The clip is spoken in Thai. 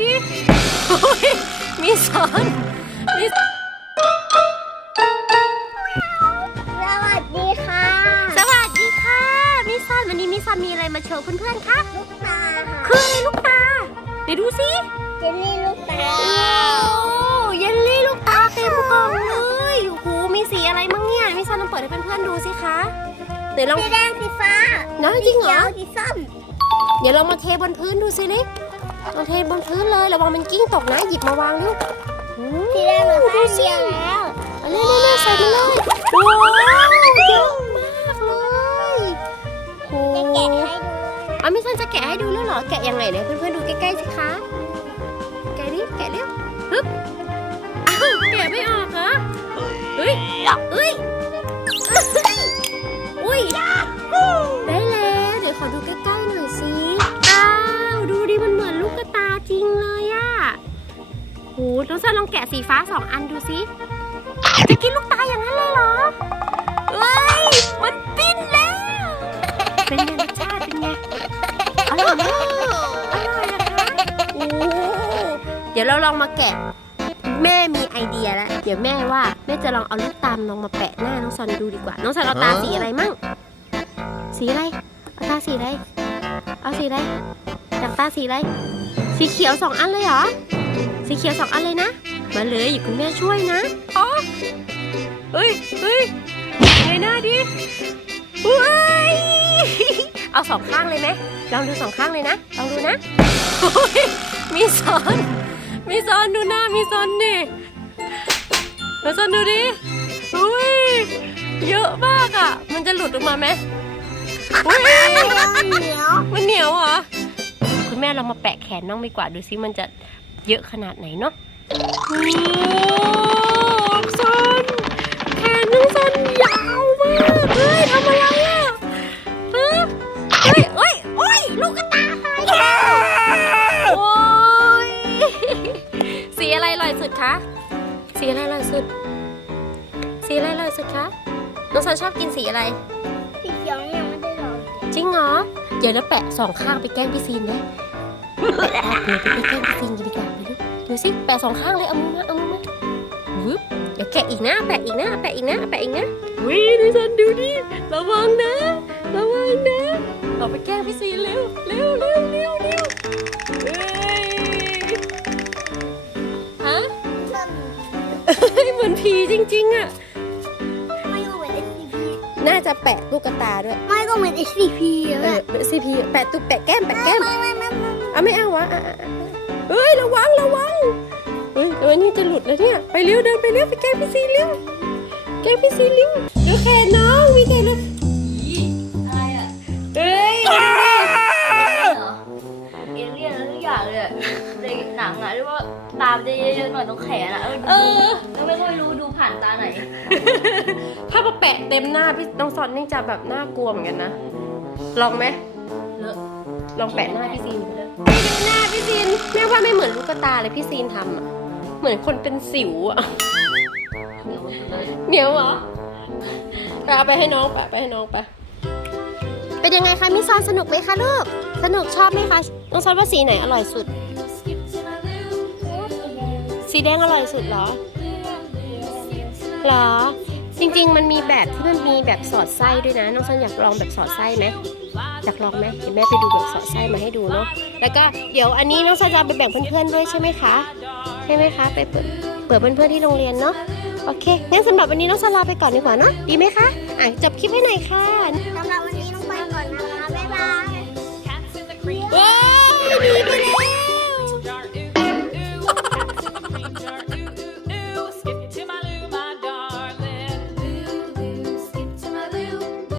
ดิโอ้ยมีสอนมีสวัสดีค่ะสวัสดีค่ะ มิซอนวันนี้มิซอนมีอะไรมาโชว์เพื่อนๆคะลูกตาค่ะคืออะไรลูกตาเดี๋ยวดูสิเจนนี่ลูกตาโอ้เยลลี่ลูกตาเต็มกล่องเลยโอ้โหมีสีอะไรมั่งเนี่ยมิซอนลองเปิดให้เพื่อนๆดูสิคะเดี๋ยวลองสีแดงสีฟ้าน้าจริงเหรเขียอวสีส้มเดี๋ยวลองมาเทบนพื้นดูสิลิ ลองเทบนพื้นเลยระวังมันกิ้งตกนะหยิบมาวางลูกอืมสีแดงเหลือข้างเดียวแล้วเอาเร็วๆๆใส่มาเลยว้าวเยอะมากเลยโอ้จะแกะให้ดูเอามิซันจะแกะให้ดูแล้วเหรอแกะยังไงเนี่ยเพื่อนๆดูใกล้ๆสิคะแกะดิแกะเร็วฮึบอ้าวแกะไม่ออกเหรอเฮ้ยเฮ้ย น้องซันลองแกะสีฟ้าสองอันดูสิจะกินลูกตาอย่างนั้นเลยเหรอเฮ้ยมันปิ้นแล้ว เป็นไงรสชาติเป็นไงอร่อยไหมอร่อยนะคะโอ้เดี๋ยวเราลองมาแกะ แม่มีไอเดียแล้วเดี๋ยวแม่ว่าแม่จะลองเอาลูกตาลลองมาแปะหน้าน้องซอนดูดีกว่า น้องซอนเอาตาสีอะไรมั่งสีอะไรเอาตาสีอะไรเอาสีอะไรอยากตาสีอะไรสีเขียวสองอันเลยเหรอ สีเขียวสองอันเลยนะ มาเลยอยู่คุณแม่ช่วยนะอ๋อเฮ้ยเฮ้ยไงหน้าดิเฮ้ยเอาสองข้างเลยไหมลองดูสองข้างเลยนะลองดูนะโอ้ยมีซอนมีซอนดูหน้ามีซอนดิแล้วซอนดูดิอุ้ยเยอะมากอะ มันจะหลุดออกมาไหมอุ้ยเหนียวมันเหนียวเหรอคุณแม่เรามาแปะแขนน้องดีกว่าดูซิมันจะ เยอะขนาดไหนเนาะโอ้ซอนแขนน้องซอนยาวมากเฮ้ยทำอะไรอะฮะเฮ้ยเฮ้ยโอ้ยลูกกระตาหายแล้วโอ้ยสีอะไรอร่อยสุดคะสีอะไรอร่อยสุด สีอะไรอร่อยสุดคะน้องซอนชอบกินสีอะไรสีเขียวยังไม่ได้ลองจริงเหรอเดี๋ยวเราแปะสองข้างไปแกล้งพี่ซีนนะเดี๋ยวไปแกล้งพี่ซีนกันดีกว่าไป ดูดูสิแปะสองข้างเลยเอามือมาเอามือมาวึบเดี๋ยวแกะอีกนะแปะอีกนะแปะอีกนะแปะอีกนะวิดิฉันดูดิระวังนะระวังนะเราไปแกล้งพี่ซีนเร็วเร็วเร็วเร็วเร็วเฮ้ยฮะส้มเฮ้ยเหมือนผีจริงๆอะไม่ก็เหมือน SCP น่าจะแปะลูกกระตาด้วยไม่ก็เหมือน SCP เอแบอบซีพีแปะตุ๊กแปะแก้มแปะแก้มไม่ไม่ไม่ไม่เอาไม่เอาวะอะอะอะเฮ้ยระวังระวังเฮ้ ยเดี๋ยวอันนี้จะหลุดแล้วเนี่ย ไปเร็วเดินไปเร็วไปแกล้งพี่ซีเร็วแกล้งพี่ซีเร็วดูแขนน้องมีแต่เลยอะไรอะเฮ้ยเหรอเอเลี่ยนแล้วทุกอย่างเลยอะในหนังอะเรียกว่าตามจะเยอะๆหน่อยตรงแขนอะเออเออแล้วไม่ค่อยรู้ดูผ่านตาไหน ถ้ามาแปะเต็มหน้าพี่น้องซอนนี่จะแบบน่ากลัวเหมือนกันนะ ลองไหมเลอะลองแปะหน้าพี่ซีนดูไม่ดูหน้าพี่ซีนแม่ว่าไม่เหมือนลูกกระตาเลยพี่ซีนทำอะ เหมือนคนเป็นสิวอะเหนียวเลยเหนียวเหรอไปเอาไปให้น้องไปไปให้น้องไป เป็นยังไงคะมิซอนสนุกไหมคะลูก สนุกชอบไหมคะ น้องซอนว่าสีไหนอร่อยสุด สีแดงอร่อยสุดเหรอเหรอ จริงๆ มันมีแบบที่มันมีแบบสอดไส้ด้วยนะ น้องซอนอยากลองแบบสอดไส้ไหม อยากลองไหมเดี๋ยวแม่ไปดูแบบสอดไส้มาให้ดูเนาะแล้วก็เดี๋ยวอันนี้น้องซาจะไปแบ่งเพื่อนๆด้วยใช่ไหมคะใช่ไหมคะ ไปเปิดเพื่อนๆที่โรงเรียนเนาะโอเคงั้นสำหรับวันนี้น้องซาลาไปก่อนดีกว่าเนาะดีไหมคะอะจบคลิปให้หน่อยค่ะสำหรับวันนี้น้องไปก่อนนะคะบ๊ายบายว้าวหนีไปแล้